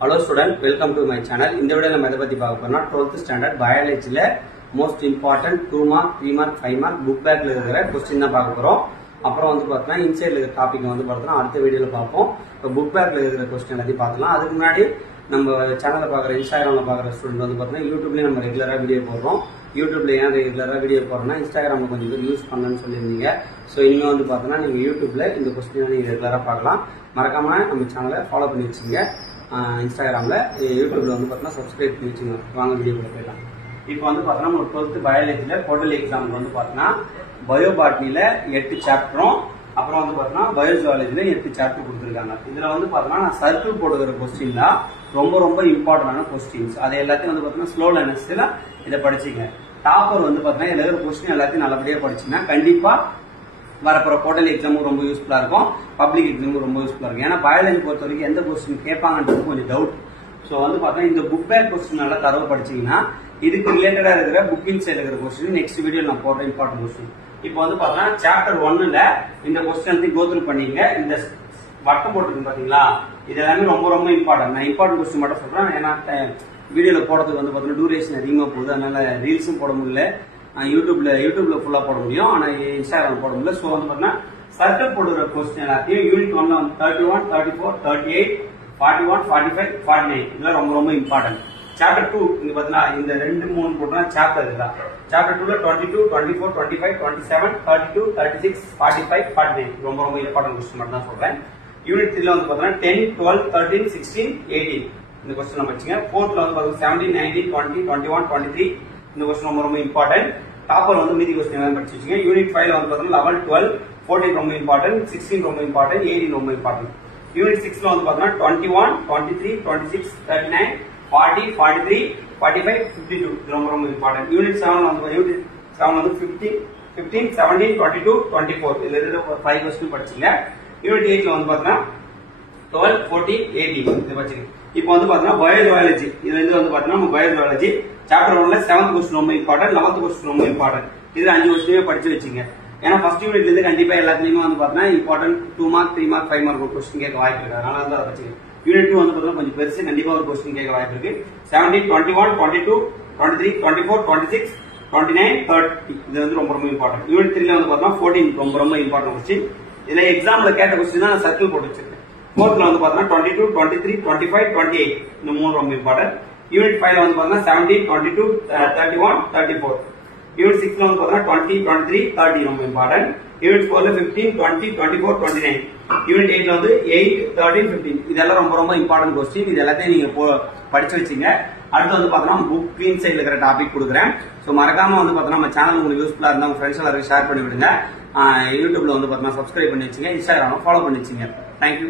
Hello student, welcome to my channel. In this video, we will talk about 12th standard biology most important 2 mark, 3 mark, 5 mark book bag question. அப்புறம் வந்து பார்த்தா இன்சைட்ல இருக்க topic வந்து பார்த்தா அடுத்த வீடியோல பார்ப்போம். இப்போ புக் பேக்ல இருக்கிற क्वेश्चन எல்லாத்தையும் பார்க்கலாம். அதுக்கு முன்னாடி நம்ம சேனலை பார்க்குற இன்ஸ்டாகிராம்ல பார்க்குற ஸ்டூடெண்ட் வந்து பார்த்தா யூடியூப்லயே நம்ம ரெகுலரா வீடியோ போடுறோம். யூடியூப்ல ஏன் ரெகுலரா வீடியோ போடுறோம்னா இன்ஸ்டாகிராம்ல கொஞ்சம் பேர் யூஸ் பண்ணணும்னு சொல்லியிருந்தீங்க. ஸோ இனிமே வந்து பார்த்தோன்னா நீங்க யூடியூப்ல இந்த क्वेश्चन நீங்க ரெகுலரா பார்க்கலாம். மறக்காம நம்ம சேனலை ஃபாலோ பண்ணி வச்சுங்க. இன்ஸ்டாகிராம்ல யூடியூப்ல வந்து பார்த்தா சப்ஸ்கிரைப் பண்ணி வச்சுங்க. வாங்க வீடியோக்குள்ள போயிடலாம். இப்போ வந்து பார்த்தோன்னா நம்ம 12th பயாலஜில குவார்டர்லி எக்ஸாம் வந்து பார்த்தோன்னா பயோபாட்னில 8 சாப்டரும் அப்புறம் வந்து பார்த்தோன்னா பயோஜுவாலஜில 8 சாப்டர் கொடுத்துருக்காங்க. இதுல வந்து பார்த்தோன்னா நான் சர்க்கிள் போடுகிற கொஸ்டின் தான் ரொம்ப இம்பார்ட்டன்டான கொஸ்டின்ஸ். அது எல்லாத்தையும் வந்து பார்த்தோன்னா ஸ்லோ லேர்னர்ஸ்ல இதை படிச்சிங்க. டாப்பர் வந்து பார்த்தோன்னா இதுல இருக்கிற கொஸ்டின் எல்லாத்தையும் நல்லபடியா படிச்சீங்கன்னா கண்டிப்பா வரப்போற குவார்டர்லி எக்ஸாமும் ரொம்ப யூஸ்ஃபுல்லா இருக்கும், பப்ளிக் எக்ஸாமும் ரொம்ப யூஸ்ஃபுல்லா இருக்கும். ஏன்னா பயாலஜி பொறுத்த வரைக்கும் எந்த கொஸ்டின் கேட்பாங்கன்றது கொஞ்சம் டவுட். ஸோ வந்து பார்த்தோன்னா இந்த புக் பேக் கொஸ்டின் நல்லா தரவு படிச்சீங்கன்னா இதுக்கு ரிலேட்டடா இருக்கிற புக்கிங் சைடு இருக்கிற கொஸ்டின் நெக்ஸ்ட் வீடியோ நான் போடுறேன் இம்பார்ட்டன்ட் கொஸ்டின். இப்போ வந்து பாத்தீங்கன்னா சாப்டர் 1ல இந்த கொஸ்டின் கோத்ரூ பண்ணீங்க. இந்த வட்டம் போட்டுருக்கு பாத்தீங்களா, இது எல்லாமே ரொம்ப இம்பார்ட்டன்ட். நான் இம்பார்ட்டன்ட் கொஸ்டின் மட்டும் சொல்றேன். ஏன்னா வீடியோல போறதுக்கு வந்து பாத்தீங்கன்னா டூரேஷன் அதிகமா போகுது, அதனால ரீல்ஸும் போட முடியல. யூடியூப்ல ஃபுல்லா போட முடியும், ஆனா இன்ஸ்டாகிராம் போட முடியல. ஸோ வந்து பாத்தீங்கன்னா சர்க்கிள் போடுற கொஸ்டின் எல்லாத்தையும் யூனிட் 1ல வந்து 31, 34, 38, 41, 45, 49 இதெல்லாம் ரொம்ப இம்பார்ட்டன்ட். சாப்டர் 2 இங்க பாத்தீங்கன்னா இந்த 2, 3 போட்டா சாப்டர் இதுதான். சாப்டர் 2ல 22, 24, 25, 27, 32, 36, 45, 49 ரொம்ப இம்பார்ட்டன்ட் கொஸ்டின் மட்டும் தான் சொல்றேன். யூனிட் 3ல வந்து பாத்தீங்கன்னா 10, 12, 13, 16, 18 இந்த கொஸ்டின் நம்ம வச்சுங்க. 4th வந்து பாத்தீங்கன்னா 17, 19, 20, 21, 23 இந்த கொஸ்டின் ரொம்ப இம்பார்ட்டன்ட். டாப்பர் வந்து மீதி கொஸ்டின் எல்லாம் படிச்சு வச்சுங்க. யூனிட் 5ல வந்து பாத்தீங்கன்னா 11, 12, 14 ரொம்ப இம்பார்ட்டன்ட், 16 ரொம்ப இம்பார்ட்டன்ட், 18 ரொம்ப இம்பார்ட்டன்ட். யூனிட் 6ல வந்து பாத்தீங்கன்னா 21, 23, 26, 39, 40, 43, 45, 52 இது ரொம்ப இம்பார்ட்டன்ட். யூனிட் 7 வந்து 15, 17, 22, 24 இதுல இருந்து 5 क्वेश्चन படிச்சீங்க. யூனிட் 8ல வந்து பாத்தீங்கன்னா 12, 14, 18 இது படிச்சீங்க. இப்போ வந்து பாத்தீங்கன்னா பயோஜுவாலஜி இதுல இருந்து வந்து பாத்தீங்கன்னா நம்ம பயோஜுவாலஜி சாப்டர் 1ல 7th क्वेश्चन ரொம்ப இம்பார்ட்டன்ட், 11th क्वेश्चन ரொம்ப இம்பார்ட்டன்ட். இதுல 5 क्वेश्चन படிச்சு வச்சீங்க. ஏன்னா ஃபர்ஸ்ட் யூனிட்ல இருந்து கண்டிப்பா எல்லாத்துலயுமே வந்து பாத்தீங்கன்னா important 2 mark, 3 mark, 5 mark question கேட்க வாய்ப்பு இருக்கு. அதனால வந்து அதை படிச்சீங்க. யூனிட் 2 வந்து பாத்தீங்கன்னா கொஞ்சம் பெருசு, கண்டிப்பா ஒரு क्वेश्चन கேட்க வாய்ப்பு இருக்கு. 17, 21, 22, 23, 24, 26, 29, 30 இது வந்து ரொம்ப இம்பார்ட்டன்ட். யூனிட் 3ல வந்து பாத்தீங்கன்னா 14 ரொம்ப இம்பார்ட்டன்ட் क्वेश्चन. இதுல எக்ஸாம்ல கேட்ட क्वेश्चन தான் நான் சர்க்கிள் போட்டு வச்சிருக்கேன். 4th வந்து பாத்தீங்கன்னா 22, 23, 25, 28 இந்த மூணு ரொம்ப இம்பார்ட்டன்ட். யூனிட் 5ல வந்து பாத்தீங்கன்னா 17, 22, 31, 34. யூனிட் 6ல வந்து பாத்தீங்கன்னா 20, 23, 30 ரொம்ப இம்பார்ட்டன்ட். யூனிட் 4ல 15, 20, 24, 29. யூனிட் 8ல வந்து 8, 13, 15 இதெல்லாம் ரொம்ப இம்பார்ட்டன்ட் கொஸ்டின். இது எல்லாத்தையும் நீங்க படிச்சு வச்சீங்க. அடுத்து வந்து பாத்தீங்கன்னா புக் இன்சைட்ல இருக்கிற டாபிக் கொடுக்குறேன். சோ மறக்காம வந்து பாத்தீங்கன்னா நம்ம சேனல் உங்களுக்கு யூஸ்ஃபுல்லா இருந்தா உங்க ஃப்ரெண்ட்ஸ் எல்லாருக்கும் ஷேர் பண்ணி விடுங்க. யூடியூப்ல வந்து பாத்தீங்கன்னா சப்ஸ்கிரைப் பண்ணி வச்சுங்க, இன்ஸ்டாகிராம்ல ஃபாலோ பண்ணி வச்சுங்க. தேங்க்யூ.